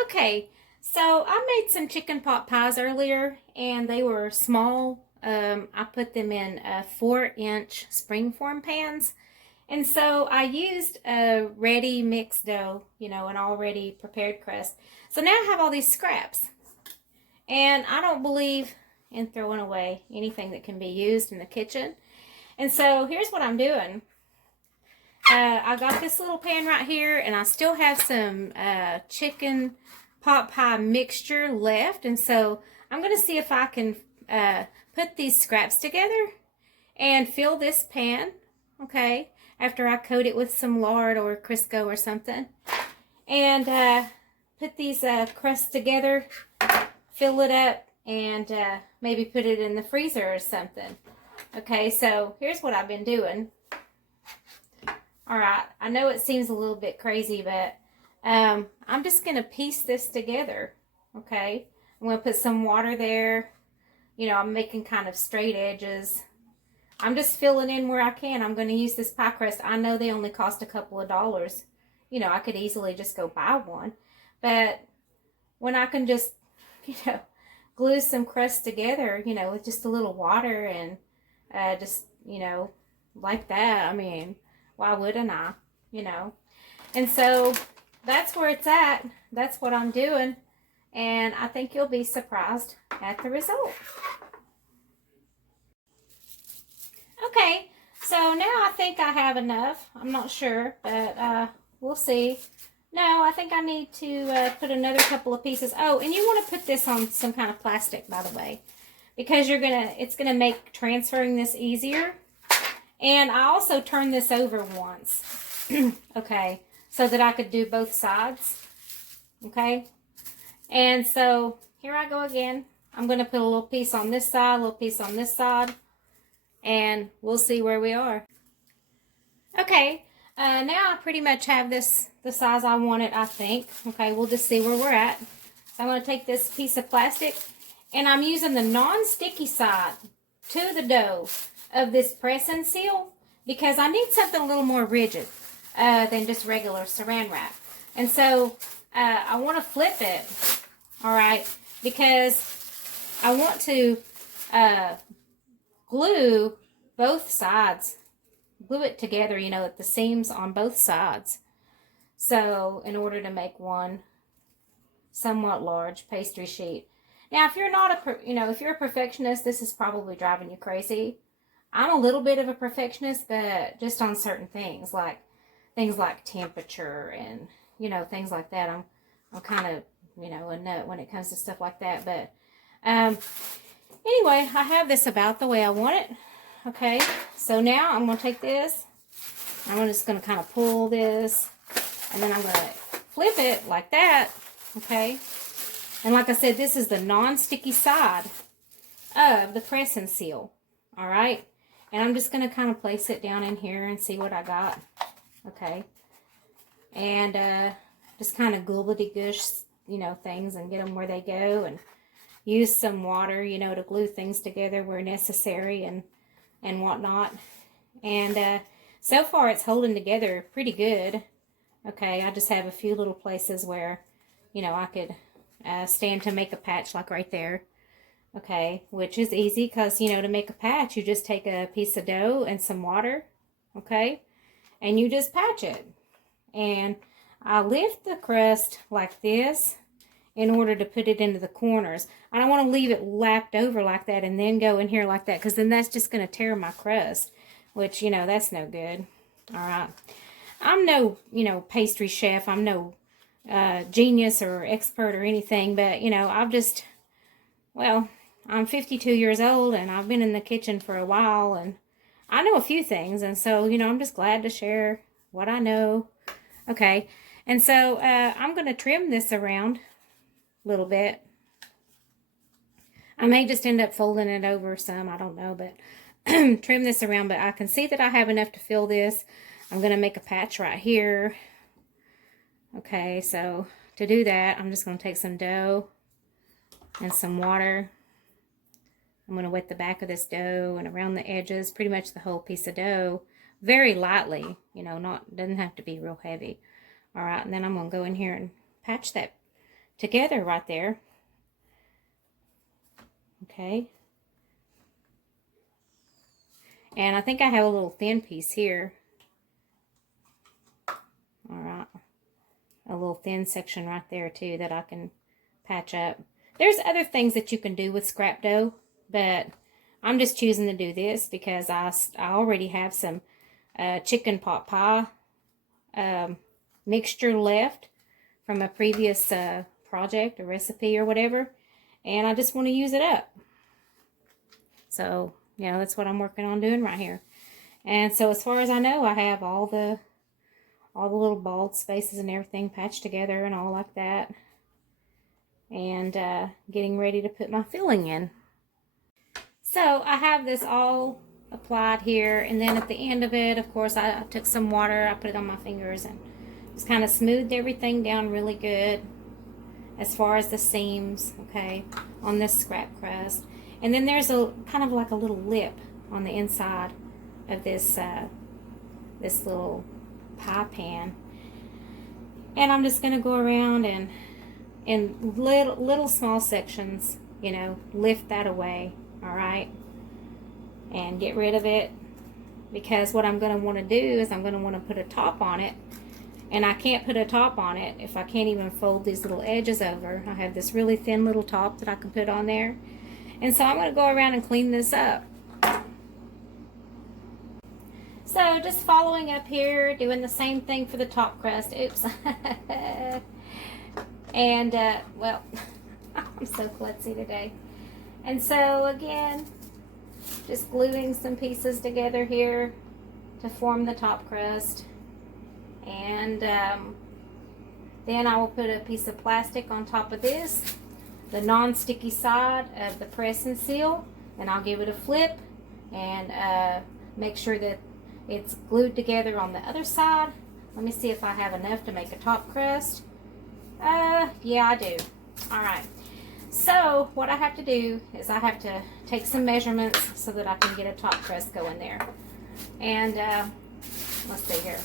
Okay, so I made some chicken pot pies earlier and they were small. I put them in 4-inch springform pans. And so I used a ready mixed dough, an already prepared crust. So now I have all these scraps. And I don't believe in throwing away anything that can be used in the kitchen. And so here's what I'm doing. I got this little pan right here, and I still have some chicken pot pie mixture left. And so I'm going to see if I can put these scraps together and fill this pan, okay, after I coat it with some lard or Crisco or something. And put these crusts together, fill it up, and maybe put it in the freezer or something. Okay, so here's what I've been doing. All right, I know it seems a little bit crazy, but I'm just going to piece this together, okay? I'm going to put some water there. I'm making kind of straight edges. I'm just filling in where I can. I'm going to use this pie crust. I know they only cost a couple of dollars. I could easily just go buy one. But when I can just, glue some crust together, with just a little water and just, like that, I mean, why wouldn't I? And so that's where it's at. That's what I'm doing. And I think you'll be surprised at the result. Okay, so now I think I have enough. I'm not sure, but we'll see. No, I think I need to put another couple of pieces. Oh, and you want to put this on some kind of plastic, by the way, because it's gonna make transferring this easier. And I also turned this over once, okay, so that I could do both sides, okay? And so here I go again. I'm going to put a little piece on this side, a little piece on this side, and we'll see where we are. Okay, now I pretty much have this the size I want it, I think. Okay, we'll just see where we're at. So I'm going to take this piece of plastic, and I'm using the non-sticky side to the dough of this press and seal because I need something a little more rigid than just regular saran wrap. And so I want to flip it, all right, because I want to glue both sides, glue it together, at the seams on both sides. So in order to make one somewhat large pastry sheet. Now, if you're not if you're a perfectionist, this is probably driving you crazy. I'm a little bit of a perfectionist, but just on certain things like temperature and, things like that. I'm kind of, a nut when it comes to stuff like that. But anyway, I have this about the way I want it. Okay, so now I'm going to take this. I'm just going to kind of pull this, and then I'm going to flip it like that. Okay, and like I said, this is the non-sticky side of the press and seal. All right, and I'm just going to kind of place it down in here and see what I got. Okay, and just kind of goobly-gush, things and get them where they go, and use some water, to glue things together where necessary and whatnot. And so far it's holding together pretty good. Okay, I just have a few little places where, I could stand to make a patch, like right there. Okay, which is easy because, to make a patch, you just take a piece of dough and some water, okay, and you just patch it. And I lift the crust like this in order to put it into the corners. I don't want to leave it lapped over like that and then go in here like that, because then that's just going to tear my crust, which, that's no good. All right. I'm no, pastry chef. I'm no genius or expert or anything, but, I'm 52 years old and I've been in the kitchen for a while and I know a few things. And so, I'm just glad to share what I know. Okay. And so I'm going to trim this around a little bit. I may just end up folding it over some, I don't know, but trim this around, but I can see that I have enough to fill this. I'm going to make a patch right here. Okay, so to do that, I'm just going to take some dough and some water. I'm going to wet the back of this dough and around the edges, pretty much the whole piece of dough, very lightly, doesn't have to be real heavy. All right, and then I'm going to go in here and patch that together right there. Okay. And I think I have a little thin piece here. All right. A little thin section right there too that I can patch up. There's other things that you can do with scrap dough, but I'm just choosing to do this because I already have some chicken pot pie mixture left from a previous project or recipe or whatever, and I just want to use it up. So, you know, that's what I'm working on doing right here. And so as far as I know, I have all the little bald spaces and everything patched together and all like that. And getting ready to put my filling in. So I have this all applied here, and then at the end of it, of course, I took some water, I put it on my fingers, and just kind of smoothed everything down really good as far as the seams, okay, on this scrap crust. And then there's a kind of like a little lip on the inside of this this little pie pan, and I'm just going to go around and in little small sections, you know, lift that away, all right, and get rid of it, because what I'm going to want to do is I'm going to want to put a top on it, and I can't put a top on it if I can't even fold these little edges over. I have this really thin little top that I can put on there, and so I'm going to go around and clean this up. So just following up here, doing the same thing for the top crust. Oops. And, well, I'm so klutzy today. And so, again, just gluing some pieces together here to form the top crust. And then I will put a piece of plastic on top of this, the non-sticky side of the press and seal, and I'll give it a flip and make sure that it's glued together on the other side. Let me see if I have enough to make a top crust. Yeah, I do. Alright, so what I have to do is I have to take some measurements so that I can get a top crust going there. And let's see here,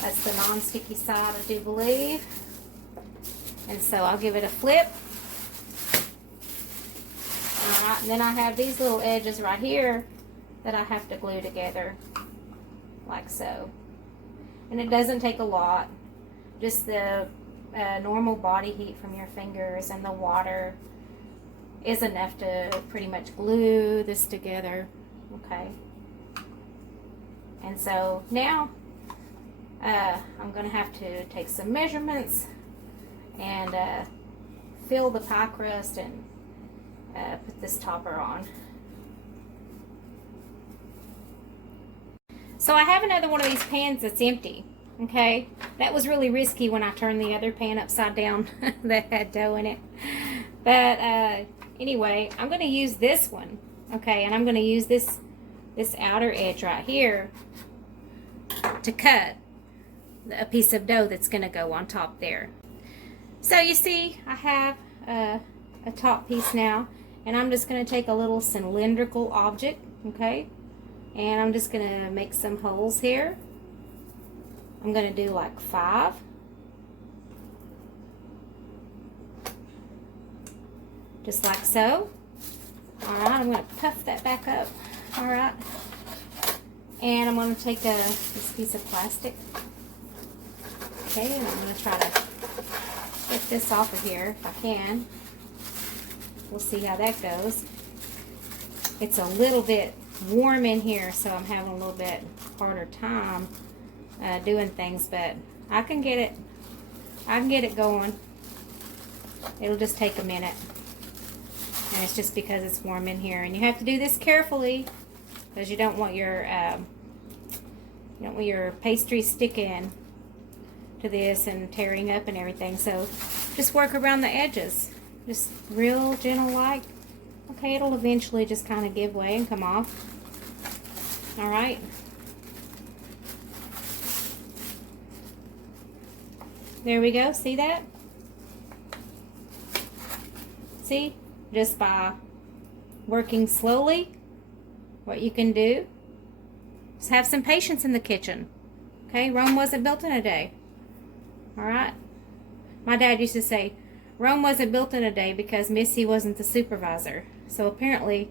that's the non-sticky side, I do believe. And so I'll give it a flip. Alright, and then I have these little edges right here that I have to glue together like so. And it doesn't take a lot, just the normal body heat from your fingers and the water is enough to pretty much glue this together, okay? And so now I'm going to have to take some measurements and fill the pie crust and put this topper on. So I have another one of these pans that's empty. Okay, that was really risky when I turned the other pan upside down that had dough in it. But anyway, I'm going to use this one. Okay, and I'm going to use this outer edge right here to cut a piece of dough that's going to go on top there. So you see, I have a top piece now, and I'm just going to take a little cylindrical object, okay, and I'm just going to make some holes here. I'm going to do like 5. Just like so. Alright, I'm going to puff that back up. Alright. And I'm going to take this piece of plastic. Okay, and I'm going to try to get this off of here if I can. We'll see how that goes. It's a little bit warm in here, so I'm having a little bit harder time doing things, but I can get it going. It'll just take a minute, and it's just because it's warm in here, and you have to do this carefully because you don't want your pastry sticking to this and tearing up and everything. So just work around the edges, just real gentle like. Okay, it'll eventually just kind of give way and come off. All right. There we go. See that? See? Just by working slowly, what you can do is have some patience in the kitchen. Okay? Rome wasn't built in a day. All right? My dad used to say, Rome wasn't built in a day because Missy wasn't the supervisor. So apparently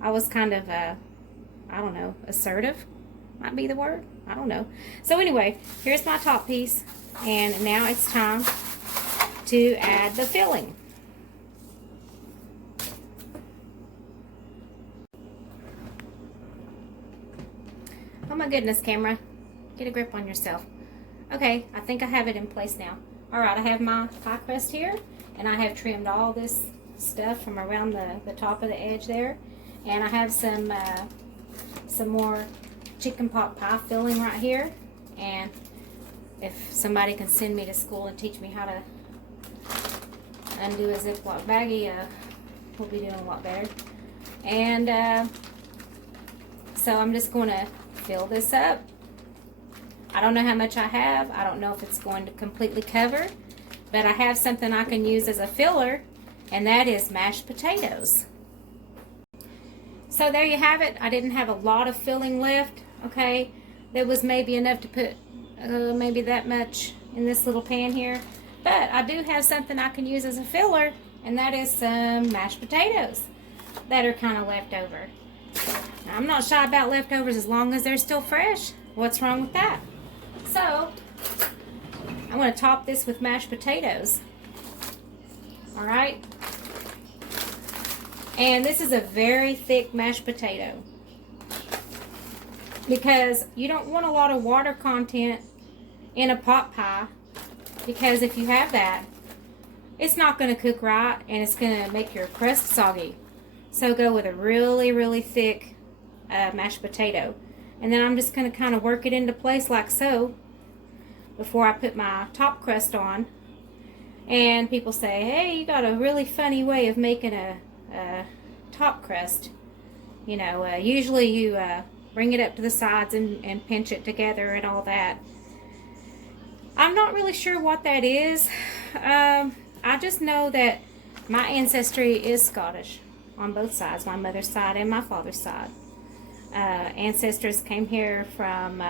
I was kind of, I don't know, assertive might be the word. I don't know. So anyway, here's my top piece. And now it's time to add the filling. Oh my goodness, camera. Get a grip on yourself. Okay, I think I have it in place now. Alright, I have my pie crust here, and I have trimmed all this stuff from around the top of the edge there. And I have some more chicken pot pie filling right here. And if somebody can send me to school and teach me how to undo a Ziploc baggie, we'll be doing a lot better. And so I'm just going to fill this up. I don't know how much I have. I don't know if it's going to completely cover, but I have something I can use as a filler, and that is mashed potatoes. So there you have it. I didn't have a lot of filling left. Okay, there was maybe enough to put maybe that much in this little pan here, but I do have something I can use as a filler, and that is some mashed potatoes that are kind of left over. Now, I'm not shy about leftovers as long as they're still fresh. What's wrong with that? So I'm going to top this with mashed potatoes. Alright, and this is a very thick mashed potato because you don't want a lot of water content in a pot pie, because if you have that, it's not going to cook right and it's going to make your crust soggy. So go with a really, really thick mashed potato. And then I'm just going to kind of work it into place like so before I put my top crust on. And people say, hey, you got a really funny way of making a top crust. You know, usually you bring it up to the sides and pinch it together and all that. I'm not really sure what that is. I just know that my ancestry is Scottish on both sides, my mother's side and my father's side. Ancestors came here from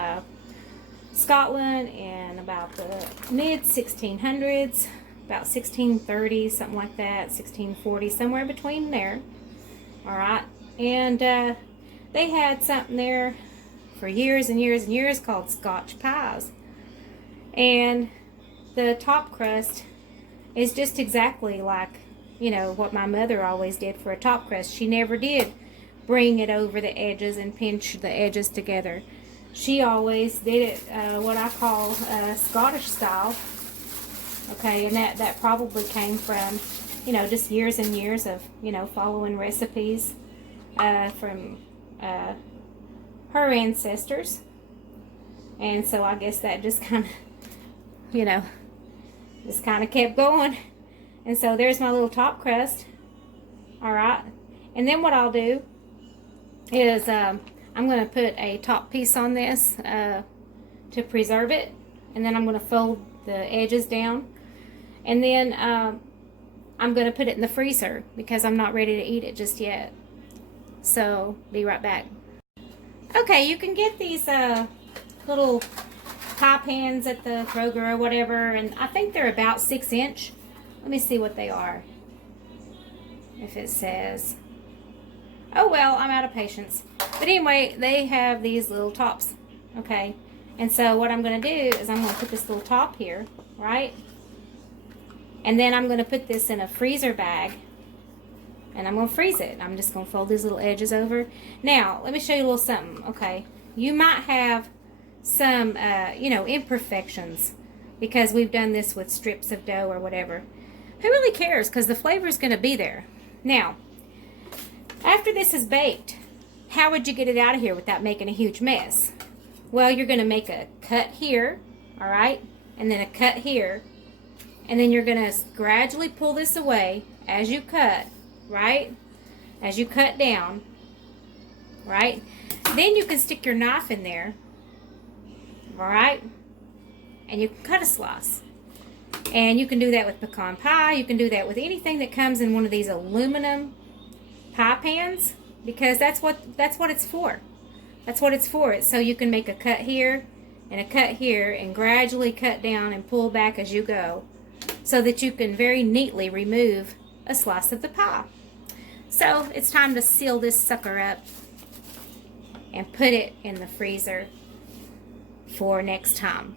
Scotland in about the mid 1600s, about 1630, something like that, 1640, somewhere between there. All right, and they had something there for years and years and years called Scotch pies, and the top crust is just exactly like, you know, what my mother always did for a top crust. She never did bring it over the edges and pinch the edges together. She always did it what I call Scottish style. Okay, and that probably came from, you know, just years and years of, you know, following recipes from her ancestors. And so I guess that just kind of, you know, just kind of kept going. And so there's my little top crust. Alright, and then what I'll do is I'm going to put a top piece on this to preserve it, and then I'm going to fold the edges down, and then I'm going to put it in the freezer because I'm not ready to eat it just yet. So be right back. Okay, you can get these little pie pans at the Kroger or whatever, and I think they're about 6 inch. Let me see what they are, if it says. Oh well, I'm out of patience. But anyway, they have these little tops, okay? And so what I'm going to do is I'm going to put this little top here, right? And then I'm going to put this in a freezer bag, and I'm going to freeze it. I'm just going to fold these little edges over. Now, let me show you a little something, okay? You might have some, you know, imperfections because we've done this with strips of dough or whatever. Who really cares? Because the flavor is going to be there. Now, after this is baked, how would you get it out of here without making a huge mess? Well, you're going to make a cut here, all right, and then a cut here, and then you're going to gradually pull this away as you cut, right, as you cut down, right. Then you can stick your knife in there, all right, and you can cut a slice. And you can do that with pecan pie. You can do that with anything that comes in one of these aluminum pie pans, because that's what it's for. That's what it's for. It's so you can make a cut here and a cut here and gradually cut down and pull back as you go. so that you can very neatly remove a slice of the pie. So it's time to seal this sucker up and put it in the freezer for next time.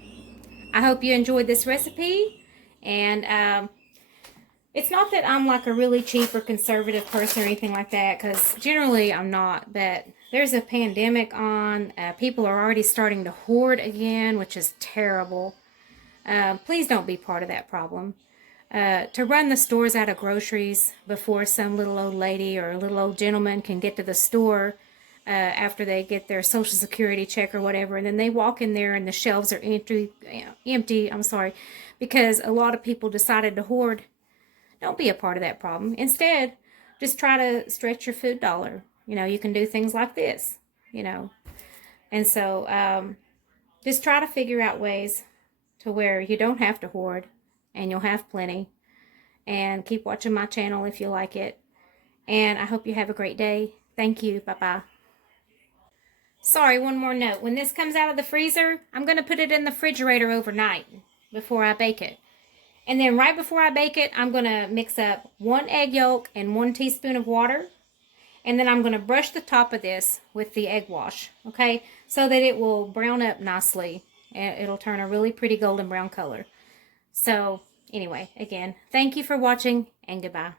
I hope you enjoyed this recipe, and it's not that I'm like a really cheap or conservative person or anything like that, because generally I'm not, but there's a pandemic on. People are already starting to hoard again, which is terrible. Please don't be part of that problem. To run the stores out of groceries before some little old lady or little old gentleman can get to the store after they get their Social Security check or whatever, and then they walk in there and the shelves are empty, I'm sorry, because a lot of people decided to hoard. Don't be a part of that problem. Instead, just try to stretch your food dollar. You can do things like this, And so just try to figure out ways to where you don't have to hoard and you'll have plenty. And keep watching my channel if you like it. And I hope you have a great day. Thank you. Bye-bye. Sorry, one more note. When this comes out of the freezer, I'm going to put it in the refrigerator overnight before I bake it. And then right before I bake it, I'm going to mix up 1 egg yolk and 1 teaspoon of water. And then I'm going to brush the top of this with the egg wash, okay? So that it will brown up nicely. And it'll turn a really pretty golden brown color. So, anyway, again, thank you for watching and goodbye.